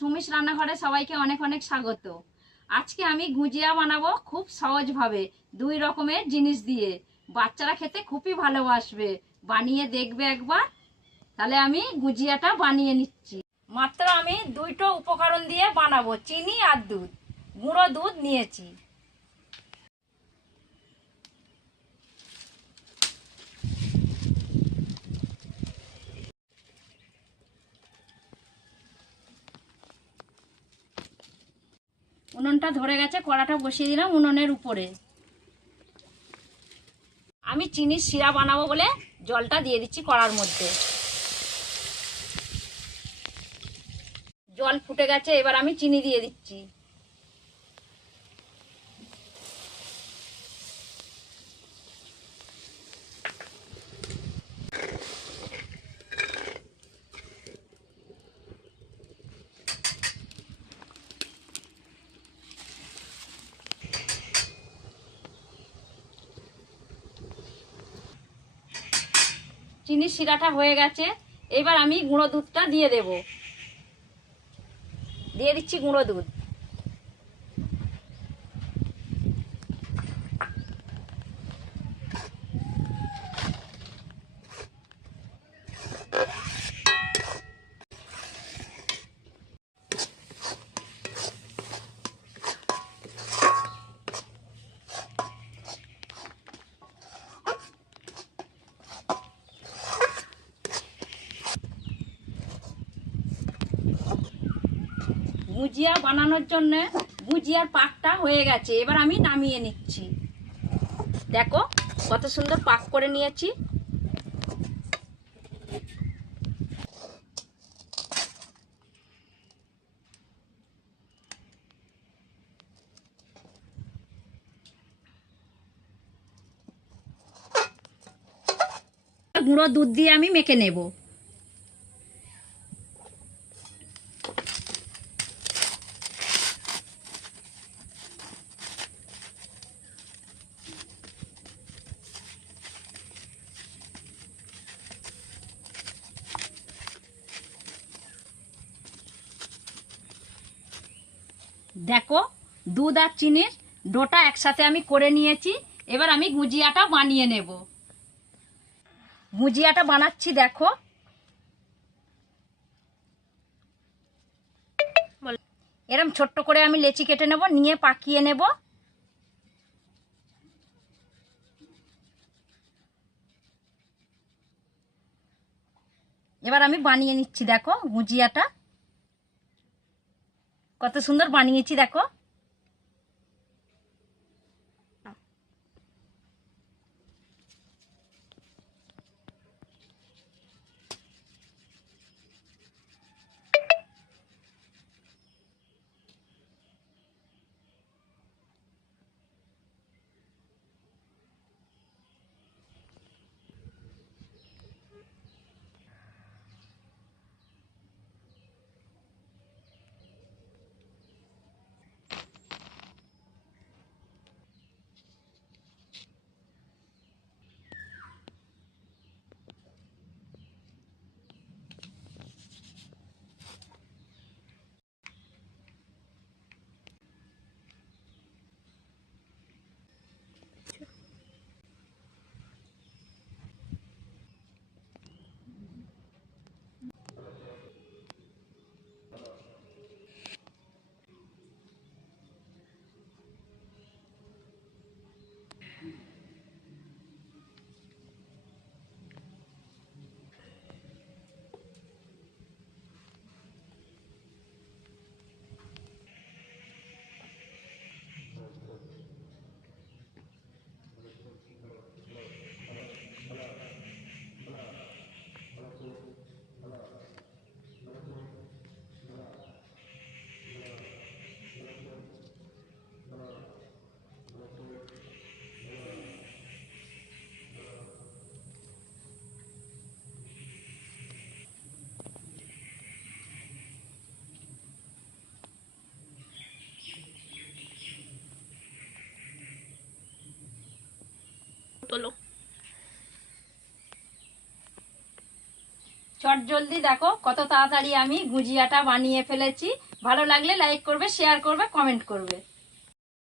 সুমিশ রান্নাঘরে সবাইকে অনেক অনেক স্বাগত। আজকে আমি গুজিয়া বানাবো খুব সহজভাবে দুই রকমের জিনিস দিয়ে। বাচ্চারা খেতে খুবই ভালোবাসবে। বানিয়ে দেখবে একবার। তাহলে আমি গুজিয়াটা বানিয়ে নিচ্ছি। মাত্র আমি দুইটো উপকরণ দিয়ে বানাবো, চিনি আর দুধ। গুঁড়ো দুধ নিয়েছি। উনুনটা ধরে গেছে, কড়াটা বসিয়ে দিলাম উনুনের উপরে। আমি চিনির শিরা বানাবো বলে জলটা দিয়ে দিচ্ছি কড়ার মধ্যে। জল ফুটে গেছে, এবার আমি চিনি দিয়ে দিচ্ছি। চিনির শিরাটা হয়ে গেছে এবার আমি গুঁড়ো দুধটা দিয়ে দেব। দিয়ে দিচ্ছি গুঁড়ো দুধ। গুজিয়া বানানোর জন্য গুজিয়ার পাকটা হয়ে গেছে। এবার আমি নামিয়ে নিচ্ছি। দেখো, কত সুন্দর পাক করে নিয়েছি। গুঁড়ো দুধ দিয়ে আমি মেখে নেব। দেখো, দুধ আর চিনির ডোটা একসাথে আমি করে নিয়েছি, এবার আমি গুজিয়াটা বানিয়ে নেব। গুজিয়াটা বানাচ্ছি, দেখো। এরম ছোট্ট করে আমি লেচি কেটে নেব, নিয়ে পাকিয়ে নেব। এবার আমি বানিয়ে নিচ্ছি, দেখো গুজিয়াটা। কত সুন্দর বানিয়েছি দেখো। চট জলদি দেখো, কত তাড়াতাড়ি আমি গুজিয়াটা বানিয়ে ফেলেছি। ভালো লাগলে লাইক করবে শেয়ার করবে কমেন্ট করবে।